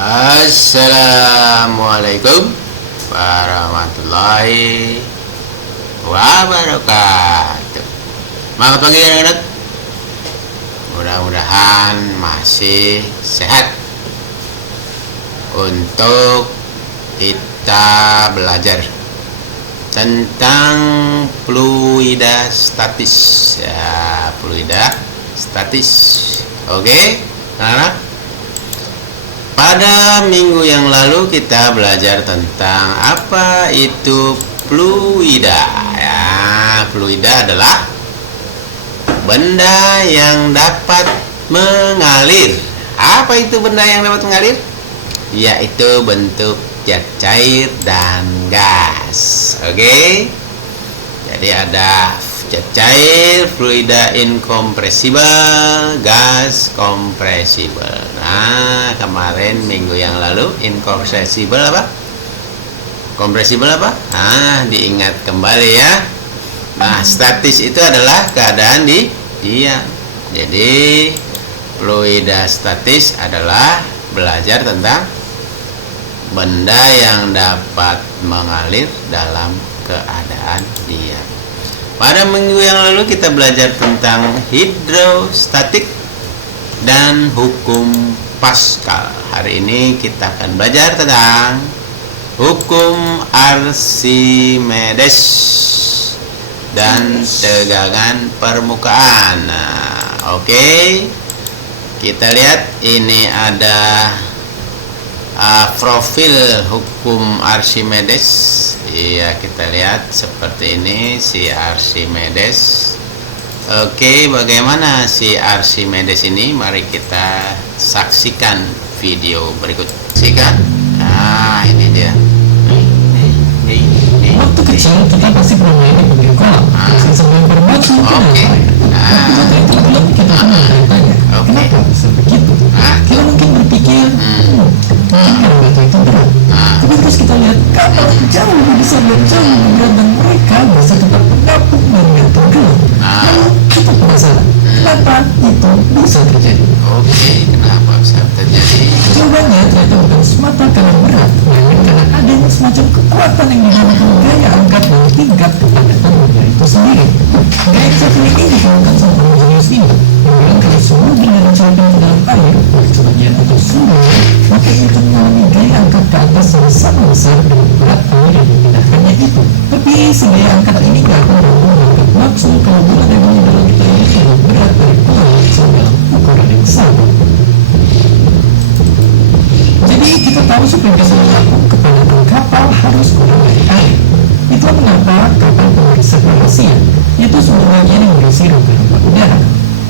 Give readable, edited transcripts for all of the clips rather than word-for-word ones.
Assalamualaikum warahmatullahi wabarakatuh. Selamat pagi anak-anak. Mudah-mudahan masih sehat untuk kita belajar tentang fluida statis ya, fluida statis. Oke, anak-anak. Pada minggu yang lalu kita belajar tentang apa itu fluida ya. Fluida adalah benda yang dapat mengalir. Apa itu benda yang dapat mengalir? Yaitu bentuk zat cair dan gas. Oke. Jadi ada zat cair, fluida incompressible, gas compressible. Nah, kemarin minggu yang lalu incompressible apa? Compressible apa? Nah, diingat kembali ya. Nah, statis itu adalah keadaan di diam. Jadi, fluida statis adalah belajar tentang benda yang dapat mengalir dalam keadaan diam. Pada minggu yang lalu kita belajar tentang hidrostatik dan hukum Pascal. Hari ini kita akan belajar tentang hukum Archimedes dan tegangan permukaan. Nah, oke. Kita lihat ini ada profil hukum Archimedes. Iya, kita lihat seperti ini si Archimedes. Oke, bagaimana si Archimedes ini? Mari kita saksikan video berikut. Saksikan. Nah, ini dia. Waktu kecil kita pasti pernah main di pinggir kolam. Terus sambil berbatu. Oke. Tapi waktu itu belum kita pernah tanya. Kenapa bisa begitu? Kita mungkin berpikir, kalau batu itu berat. Tapi terus kita lihat kapal jauh lebih besar dan jauh lebih berat dan mereka bisa cepat mengapung dan nggak tenggelam. Lalu kita penasaran, kenapa itu bisa terjadi? Oke, kenapa bisa terjadi? Jawabannya ternyata bukan semata karena berat, namun karena adanya semacam kekuatan yang dinamakan gaya angkat dan tingkat kepadatan benda itu sendiri. Gaya yang satu ini dikeluarkan sama orang jenius ini, yang bilang kalau semua benda dicelupkan ke dalam air, baik sebagian atau semuanya, maka ia akan mengalami gaya angkat ke atas yang sama besar dengan berat yang dipindahkannya itu. Tapi si gaya angkat ini gak akan mengangkat maksud kalau bola yang dalam kita ini lebih berat dari bola yang dalam ukuran yang sama. Jadi kita tahu supaya bisa melakukan kepadatan kapal harus kurang dari air. Itulah mengapa kapal penggerak manusia itu sebenarnya yang berisi rongga-rongga udara.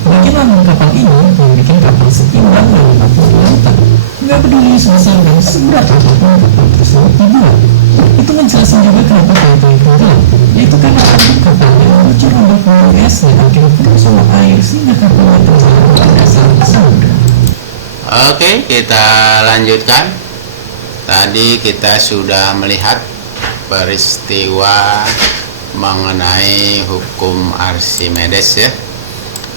Bagian lambung kapal ini yang bikin kapal seimbang dan apapun di lautan. Nggak peduli sebesar dan seberat apapun kapal tersebut dibuat. Itu menjelaskan juga kenapa kapal itu tenggelam, yaitu karena lambung kapalnya menuju roda volume es yang akhirnya penuh sama air sehingga kapalnya tenggelam ke dasar samudra. Oke, kita lanjutkan. Tadi kita sudah melihat peristiwa mengenai hukum Archimedes ya.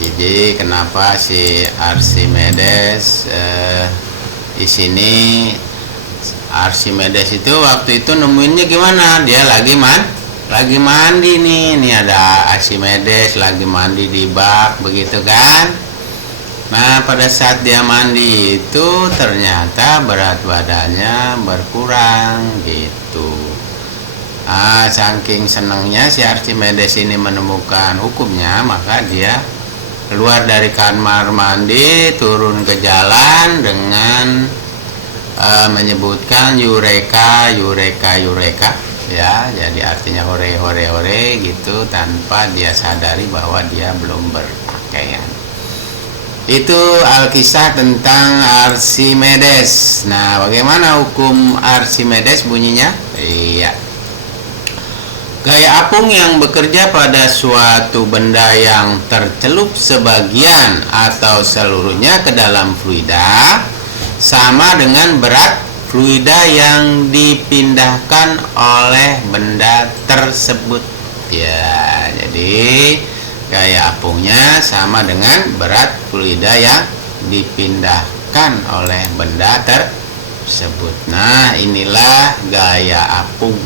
Jadi kenapa si Archimedes di sini Archimedes itu waktu itu nemuinnya gimana? Dia lagi mandi nih. Ini ada Archimedes lagi mandi di bak begitu kan? Nah, pada saat dia mandi itu ternyata berat badannya berkurang gitu. Saking senangnya si Archimedes ini menemukan hukumnya, maka dia keluar dari kamar mandi, turun ke jalan dengan menyebutkan Eureka, Eureka, Eureka ya. Jadi artinya hore, hore, hore gitu tanpa dia sadari bahwa dia belum berpakaian. Itu Alkisah tentang Archimedes. Nah, bagaimana hukum Archimedes bunyinya? Iya. Gaya apung yang bekerja pada suatu benda yang tercelup sebagian atau seluruhnya ke dalam fluida sama dengan berat fluida yang dipindahkan oleh benda tersebut. Ya, jadi gaya apungnya sama dengan berat fluida yang dipindahkan oleh benda sebut. Nah, inilah gaya apung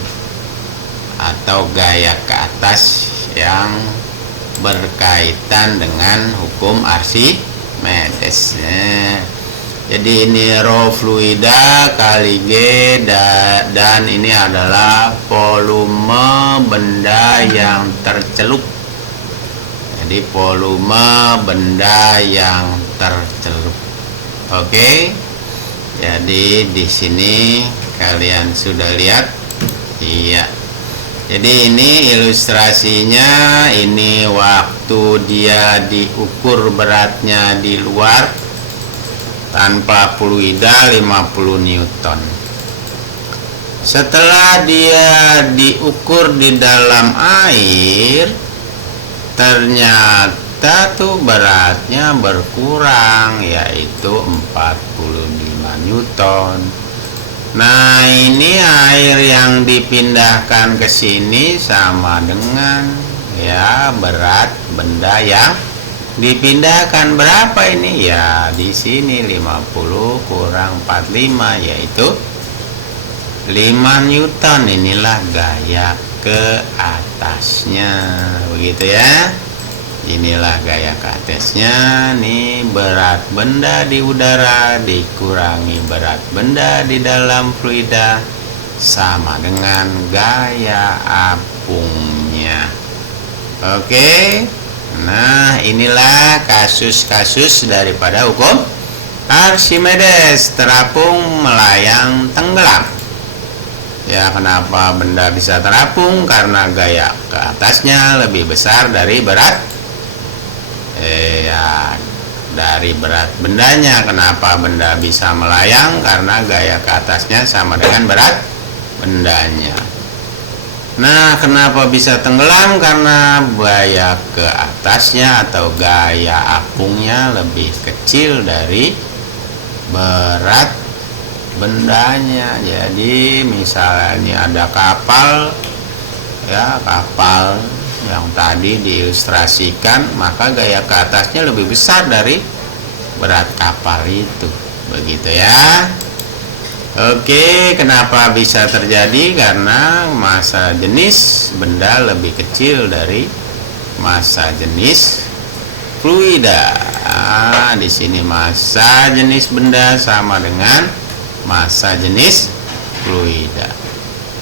atau gaya ke atas yang berkaitan dengan hukum Archimedes. Jadi ini rho fluida kali G dan ini adalah volume benda yang tercelup. Jadi volume benda yang tercelup. Oke. Jadi di sini kalian sudah lihat. Iya. Jadi ini ilustrasinya, ini waktu dia diukur beratnya di luar tanpa fluida 50 Newton. Setelah dia diukur di dalam air, ternyata tuh beratnya berkurang, yaitu 45 Newton. Nah, ini air yang dipindahkan ke sini sama dengan ya berat benda yang dipindahkan. Berapa ini? Ya, di sini 50 kurang 45 yaitu 5 Newton. Inilah gaya ke atasnya. Begitu ya. Inilah gaya ke atasnya. Nih berat benda di udara dikurangi berat benda di dalam fluida sama dengan gaya apungnya. Oke. Nah, inilah kasus-kasus daripada hukum Archimedes, terapung melayang tenggelam. Ya, kenapa benda bisa terapung? Karena gaya ke atasnya lebih besar dari berat dari berat bendanya. Kenapa benda bisa melayang? Karena gaya ke atasnya sama dengan berat bendanya. Nah, kenapa bisa tenggelam? Karena gaya ke atasnya atau gaya apungnya lebih kecil dari berat bendanya. Jadi misalnya ini ada kapal, ya kapal yang tadi diilustrasikan, maka gaya ke atasnya lebih besar dari berat kapal itu. Begitu ya. Oke, kenapa bisa terjadi? Karena massa jenis benda lebih kecil dari massa jenis fluida. Di sini massa jenis benda sama dengan massa jenis fluida.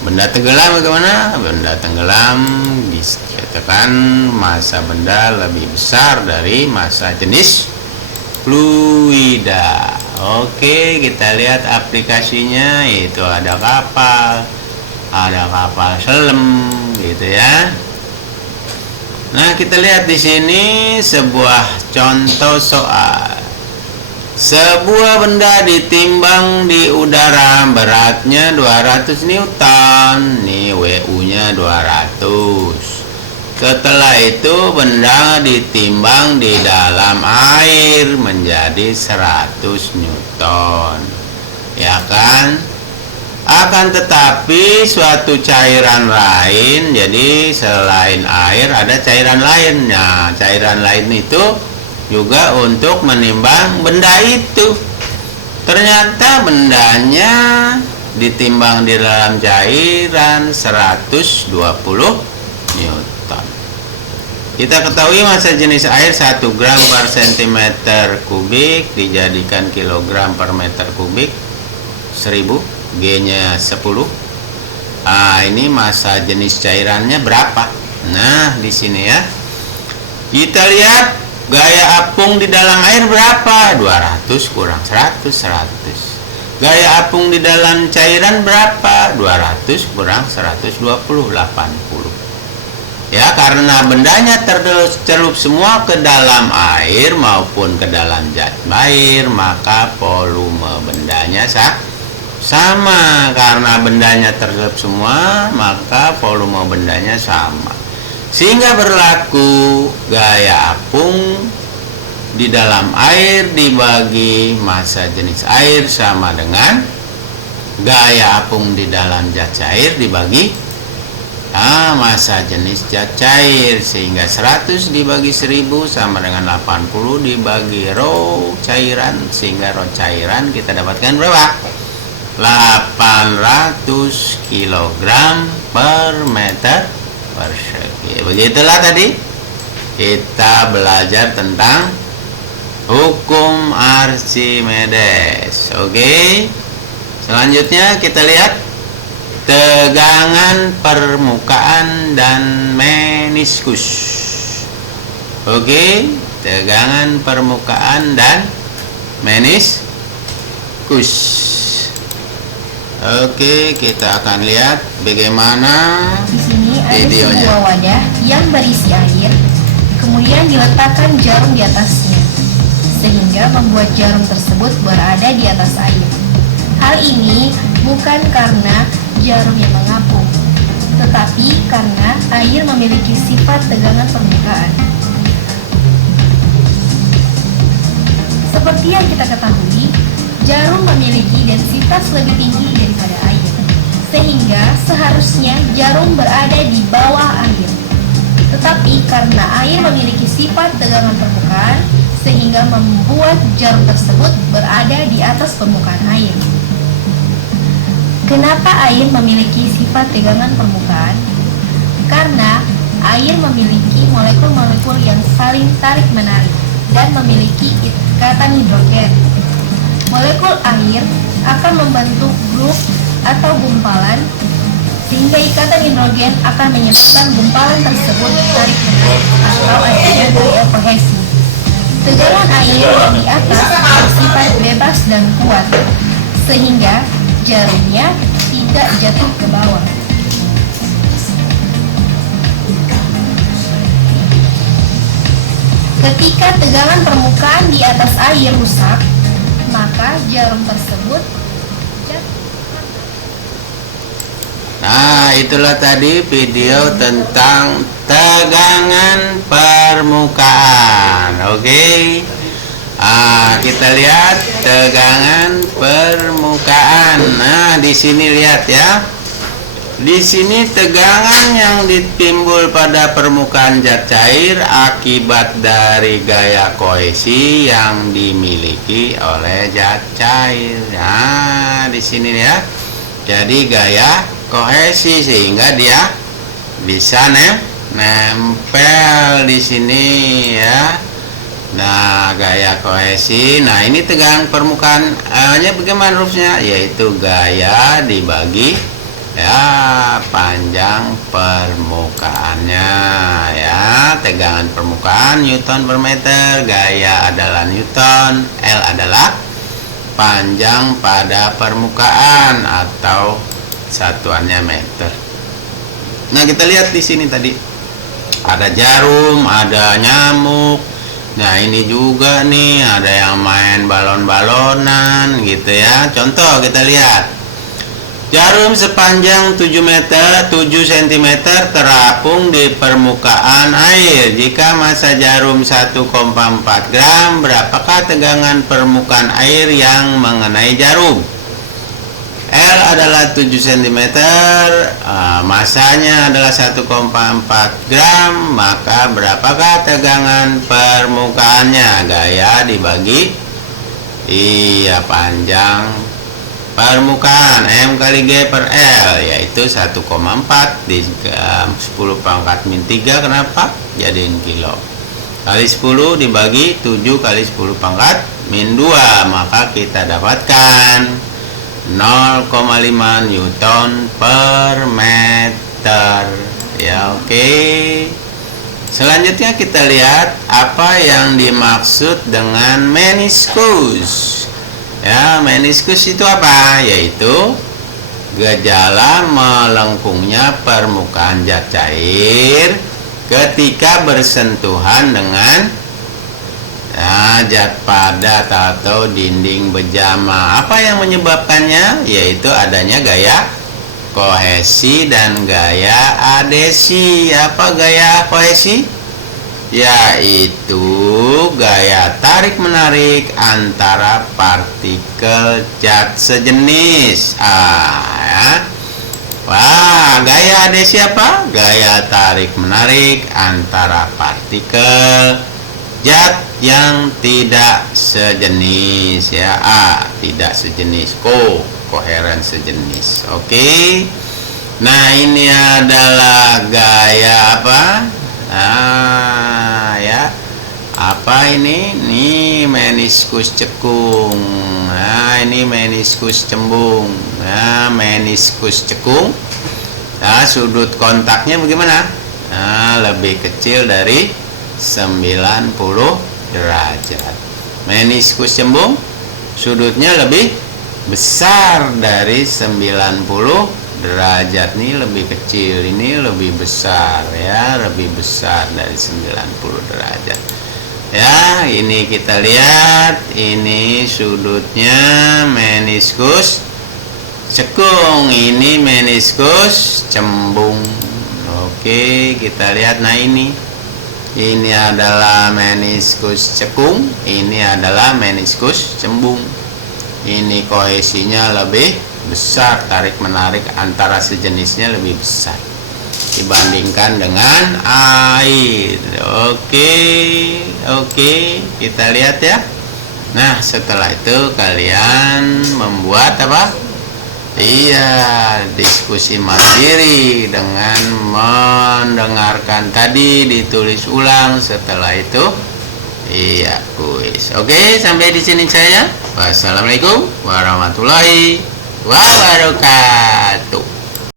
Benda tenggelam bagaimana? Benda tenggelam dikatakan massa benda lebih besar dari massa jenis fluida. Oke, kita lihat aplikasinya. Itu ada kapal selam gitu ya. Nah, kita lihat di sini sebuah contoh soal. Sebuah benda ditimbang di udara, beratnya 200 Newton. Nih WU-nya 200. Setelah itu benda ditimbang di dalam air menjadi 100 Newton. Ya kan? Akan tetapi suatu cairan lain, jadi selain air ada cairan lain. Nah, cairan lain itu juga untuk menimbang benda itu. Ternyata bendanya ditimbang di dalam cairan 120 Newton. Kita ketahui massa jenis air 1 gram per centimeter kubik dijadikan kilogram per meter kubik 1000, G-nya 10. Ini massa jenis cairannya berapa? Nah, di sini ya. Kita lihat gaya apung di dalam air berapa? 200 kurang 100, 100. Gaya apung di dalam cairan berapa? 200 kurang 120, 80. Ya, karena bendanya tercelup semua ke dalam air maupun ke dalam zat air, maka volume bendanya sama. Karena bendanya tercelup semua, maka volume bendanya sama. Sehingga berlaku gaya apung di dalam air dibagi massa jenis air sama dengan gaya apung di dalam zat cair dibagi massa jenis zat cair, sehingga 100 dibagi 1000 sama dengan 80 dibagi rho cairan, sehingga rho cairan kita dapatkan berapa? 800 kg per meter persegi. Begitulah tadi kita belajar tentang hukum Archimedes. Oke. Selanjutnya kita lihat tegangan permukaan dan meniskus. Oke, tegangan permukaan dan meniskus. Oke, kita akan lihat bagaimana Di sini ada videonya. sebuah wadah yang berisi air, kemudian diletakkan jarum di atasnya, sehingga membuat jarum tersebut berada di atas air. Hal ini bukan karena jarum yang mengapung, tetapi karena air memiliki sifat tegangan permukaan. Seperti yang kita ketahui, jarum memiliki densitas lebih tinggi daripada air, sehingga seharusnya jarum berada di bawah air. Tetapi karena air memiliki sifat tegangan permukaan, sehingga membuat jarum tersebut berada di atas permukaan air. Kenapa air memiliki sifat tegangan permukaan? Karena air memiliki molekul-molekul yang saling tarik-menarik dan memiliki ikatan hidrogen. Molekul air akan membentuk grup atau gumpalan, sehingga ikatan hidrogen akan menyebabkan gumpalan tersebut tarik-menarik atau adanya gaya kohesi. Tegangan air yang di atas bersifat bebas dan kuat, sehingga jarumnya tidak jatuh ke bawah. Ketika tegangan permukaan di atas air rusak, maka jarum tersebut jatuh. Nah, itulah tadi video tentang tegangan permukaan. Oke. Kita lihat tegangan permukaan. Nah, di sini lihat ya. Di sini tegangan yang ditimbul pada permukaan zat cair akibat dari gaya kohesi yang dimiliki oleh zat cair. Nah, di sini ya. Jadi gaya kohesi sehingga dia bisa nempel di sini ya. Nah, gaya kohesi. Nah, ini tegangan permukaan. Hanya bagaimana rumusnya? Yaitu gaya dibagi ya panjang permukaannya ya. Tegangan permukaan Newton per meter, gaya adalah Newton, L adalah panjang pada permukaan atau satuannya meter. Nah, kita lihat di sini tadi ada jarum, ada nyamuk. Nah, ini juga nih ada yang main balon-balonan gitu ya. Contoh kita lihat. Jarum sepanjang 7 cm terapung di permukaan air. Jika massa jarum 1,4 gram, berapakah tegangan permukaan air yang mengenai jarum? L adalah 7 cm, masanya adalah 1,4 gram, maka berapakah tegangan permukaannya? Gaya dibagi panjang permukaan, M kali G per L, yaitu 1,4 di 10 pangkat min 3, kenapa? Jadiin kilo. Kali 10 dibagi 7 kali 10 pangkat min 2, maka kita dapatkan 0,5 Newton per meter ya. Oke. Selanjutnya kita lihat apa yang dimaksud dengan meniskus ya. Meniskus itu apa? Yaitu gejala melengkungnya permukaan zat cair ketika bersentuhan dengan zat padat atau dinding bejama. Apa yang menyebabkannya? Yaitu adanya gaya kohesi dan gaya adhesi. Apa gaya kohesi? Yaitu gaya tarik-menarik antara partikel zat sejenis. Wah, gaya adhesi apa? Gaya tarik-menarik antara partikel zat yang tidak sejenis ya. A, tidak sejenis. Koheren sejenis. Oke. Nah, ini adalah gaya apa? Ya. Apa ini? Ini meniskus cekung. Nah, ini meniskus cembung. Nah, meniskus cekung. Nah, sudut kontaknya bagaimana? Nah, lebih kecil dari 90 derajat. Meniskus cembung sudutnya lebih besar dari 90 derajat. Nih lebih kecil, ini lebih besar ya, lebih besar dari 90 derajat. Ya, ini kita lihat, ini sudutnya meniskus cekung, ini meniskus cembung. Oke, kita lihat. Nah, ini adalah meniskus cekung, ini adalah meniskus cembung. Ini kohesinya lebih besar, tarik menarik antara sejenisnya lebih besar dibandingkan dengan air. Oke, kita lihat ya. Nah, setelah itu kalian membuat apa? Iya, diskusi mandiri dengan mendengarkan tadi, ditulis ulang. Setelah itu iya, kuis. Oke, sampai di sini saya. Wassalamualaikum warahmatullahi wabarakatuh.